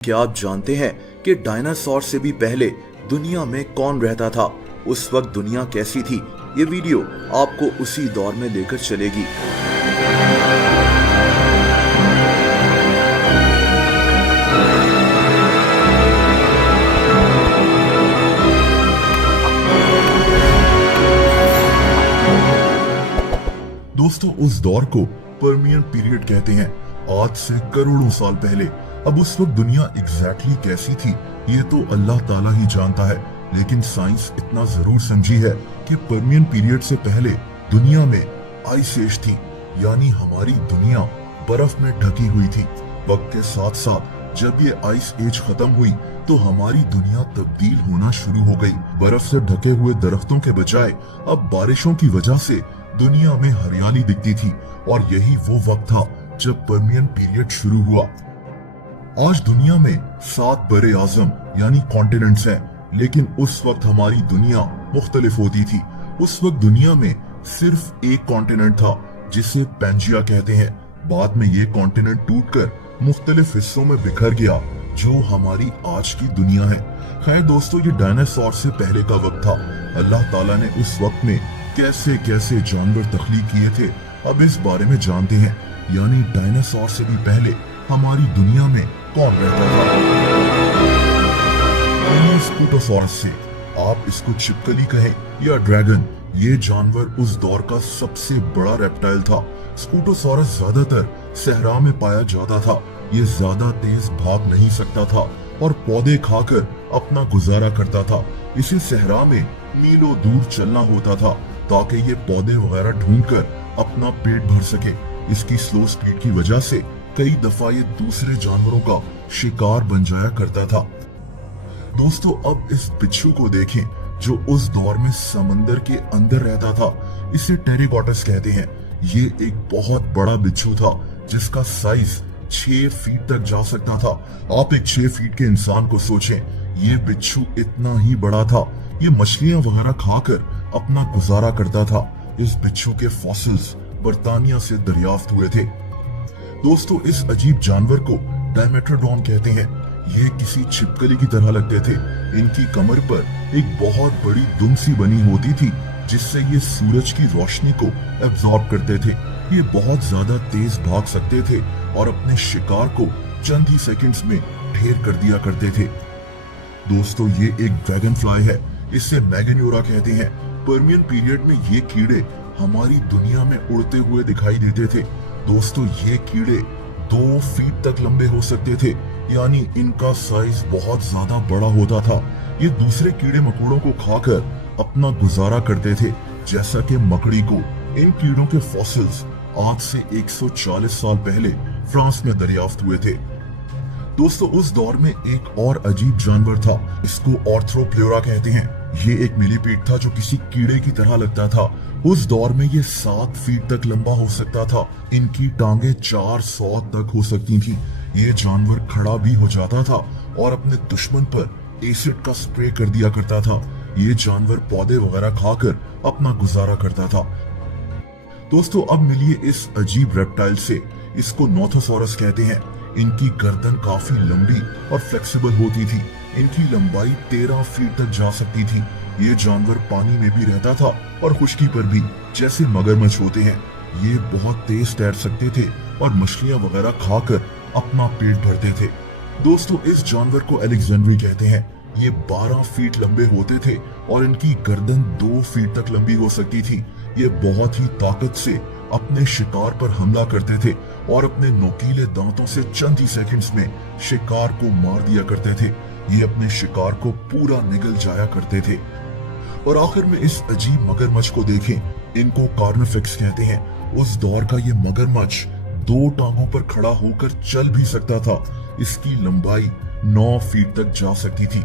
क्या आप जानते हैं कि डायनासोर से भी पहले दुनिया में कौन रहता था? उस वक्त दुनिया कैसी थी? ये वीडियो आपको उसी दौर में लेकर चलेगी। दोस्तों, उस दौर को पर्मियन पीरियड कहते हैं। आज से करोड़ों साल पहले। अब उस वक्त दुनिया एग्जैक्टली कैसी थी ये तो अल्लाह ताला ही जानता है, लेकिन साइंस इतना जरूर समझी है कि पर्मियन पीरियड से पहले दुनिया में आइस एज थी, यानी हमारी दुनिया बर्फ में ढकी हुई थी। वक्त के साथ साथ जब ये आइस एज खत्म हुई तो हमारी दुनिया तब्दील होना शुरू हो गई। बर्फ से ढके हुए दरख्तों के बजाय अब बारिशों की वजह से दुनिया में हरियाली दिखती थी, और यही वो वक्त था जब पर्मियन पीरियड शुरू हुआ। आज दुनिया में 7 बड़े आजम यानी कॉन्टिनेंट्स हैं, लेकिन उस वक्त हमारी दुनिया मुख्तलिफ होती थी। उस वक्त दुनिया में सिर्फ एक कॉन्टिनेंट था जिसे पेंजिया कहते हैं। बाद में ये कॉन्टिनेंट टूटकर मुख्तलिफ हिस्सों में बिखर गया, जो हमारी आज की दुनिया है। खैर दोस्तों, ये डायनासोर से पहले का वक्त था। अल्लाह ताला ने उस वक्त में कैसे कैसे जानवर तख्लीक किए थे, अब इस बारे में जानते हैं। यानी डायनासोर से भी पहले हमारी दुनिया में कौन रहता था? स्कूटोसॉरस से, आप इसको छिपकली कहें या ड्रैगन, ये जानवर उस दौर का सबसे बड़ा रेप्टाइल था। स्कूटोसॉरस ज्यादातर सहरा में पाया जाता था। ये ज्यादा तेज भाग नहीं सकता था और पौधे खाकर अपना गुजारा करता था। इसे सहरा में मीलों दूर चलना होता था ताकि ये पौधे वगैरह ढूंढकर अपना पेट भर सके। इसकी स्लो स्पीड की वजह से कई दफा ये दूसरे जानवरों का शिकार बन जाया करता था। दोस्तों, अब इस बिच्छू को देखें जो उस दौर में समंदर के अंदर रहता था। इसे टेरिगोटस कहते हैं। ये एक बहुत बड़ा बिच्छू था जिसका साइज 6 फीट तक जा सकता था। आप एक 6 फीट के इंसान को सोचें, ये बिच्छू इतना ही बड़ा था। ये मछलियां वगैरह खाकर अपना गुजारा करता था। इस बिच्छू के फॉसिल्स बर्तानिया से दरियाफ्त हुए थे। दोस्तों, इस अजीब जानवर को डायमेट्रोडॉन कहते हैं। ये किसी छिपकली की तरह लगते थे। इनकी कमर पर एक बहुत बड़ी दुम सी बनी होती थी जिससे ये सूरज की रोशनी को एब्जॉर्ब करते थे। ये बहुत ज्यादा तेज भाग सकते थे और अपने शिकार को चंद ही सेकंड्स में ढेर कर दिया करते थे। दोस्तों, ये एक ड्रैगन फ्लाई है। इसे मैगन्योरा कहते हैं। पर्मियन पीरियड में ये कीड़े हमारी दुनिया में उड़ते हुए दिखाई देते थे। दोस्तों, ये कीड़े 2 फीट तक लंबे हो सकते थे, यानी इनका साइज बहुत ज्यादा बड़ा होता था। ये दूसरे कीड़े मकोड़ों को खाकर अपना गुजारा करते थे, जैसा कि मकड़ी को। इन कीड़ों के फॉसिल्स आज से 140 साल पहले फ्रांस में दरियाफ्त हुए थे। दोस्तों, उस दौर में एक और अजीब जानवर था। इसको ऑर्थ्रोप्लेरा कहते हैं। ये एक मिलीपीड था जो किसी कीड़े की तरह लगता था। उस दौर में ये 7 फीट तक लंबा हो सकता था। इनकी टांगे 400 तक हो सकती थी। ये जानवर खड़ा भी हो जाता था और अपने दुश्मन पर एसिड का स्प्रे कर दिया करता था। ये जानवर पौधे वगैरह खाकर अपना गुजारा करता था। दोस्तों, अब मिलिए इस अजीब रेप्टाइल से। इसको नोथोसॉरस कहते हैं। इनकी गर्दन काफी लंबी और फ्लेक्सिबल होती थी। इनकी लंबाई 13 फीट तक जा सकती थी। ये जानवर पानी में भी रहता था और खुश्की पर भी, जैसे मगरमच्छ होते हैं। ये बहुत तेज तैर सकते थे और मछलियां वगैरह खाकर अपना पेट भरते थे। दोस्तों, इस जानवर को अलेक्जेंड्री कहते हैं। ये 12 फीट लंबे होते थे और इनकी गर्दन 2 फीट तक लंबी हो सकती थी। ये बहुत ही ताकत से अपने शिकार पर हमला करते थे और अपने नोकीले दांतों से चंद ही सेकंड्स में शिकार को मार दिया करते थे। ये अपने शिकार को पूरा निगल जाया करते थे। और आखिर में इस अजीब मगरमच्छ को देखें। इनको कार्निफेक्स कहते हैं। उस दौर का ये मगरमच्छ 2 टांगों पर खड़ा होकर चल भी सकता था। इसकी लंबाई 9 फीट तक जा सकती थी।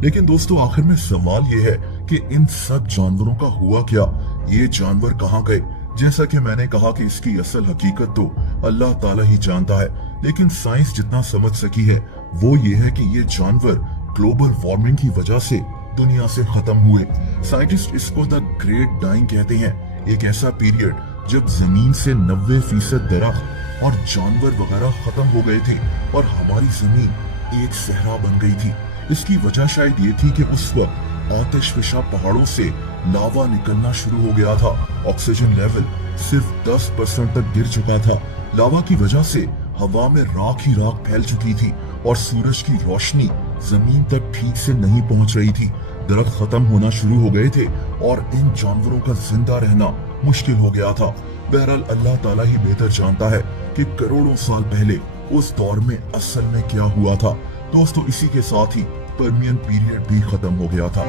लेकिन दोस्तों, आखिर में सवाल ये है कि इन सब जानवरों का हुआ क्या? ये जानवर कहाँ गए? जैसा कि मैंने कहा कि इसकी असल हकीकत तो अल्लाह ताला ही जानता है, लेकिन साइंस जितना समझ सकी है वो ये है कि ये जानवर ग्लोबल वार्मिंग की वजह से दुनिया से खत्म हुए। साइंटिस्ट इसको द ग्रेट डाइंग कहते हैं। एक ऐसा पीरियड जब जमीन से 90% दरख्त और जानवर वगैरह खत्म हो गए थे और हमारी जमीन एक सहरा बन गई थी। इसकी वजह शायद ये थी कि उस वक्त आतिशफिशा पहाड़ों से लावा निकलना शुरू हो गया था। ऑक्सीजन लेवल सिर्फ 10% तक गिर चुका था। लावा की वजह से हवा में राख ही राख फैल चुकी थी और सूरज की रोशनी जमीन तक ठीक से नहीं पहुंच रही थी। दरख्त खत्म होना शुरू हो गए थे और इन जानवरों का जिंदा रहना मुश्किल हो गया था। बहरहाल अल्लाह ताला ही बेहतर जानता है कि करोड़ों साल पहले उस दौर में असल में क्या हुआ था। दोस्तों, इसी के साथ ही पर्मियन पीरियड भी खत्म हो गया था।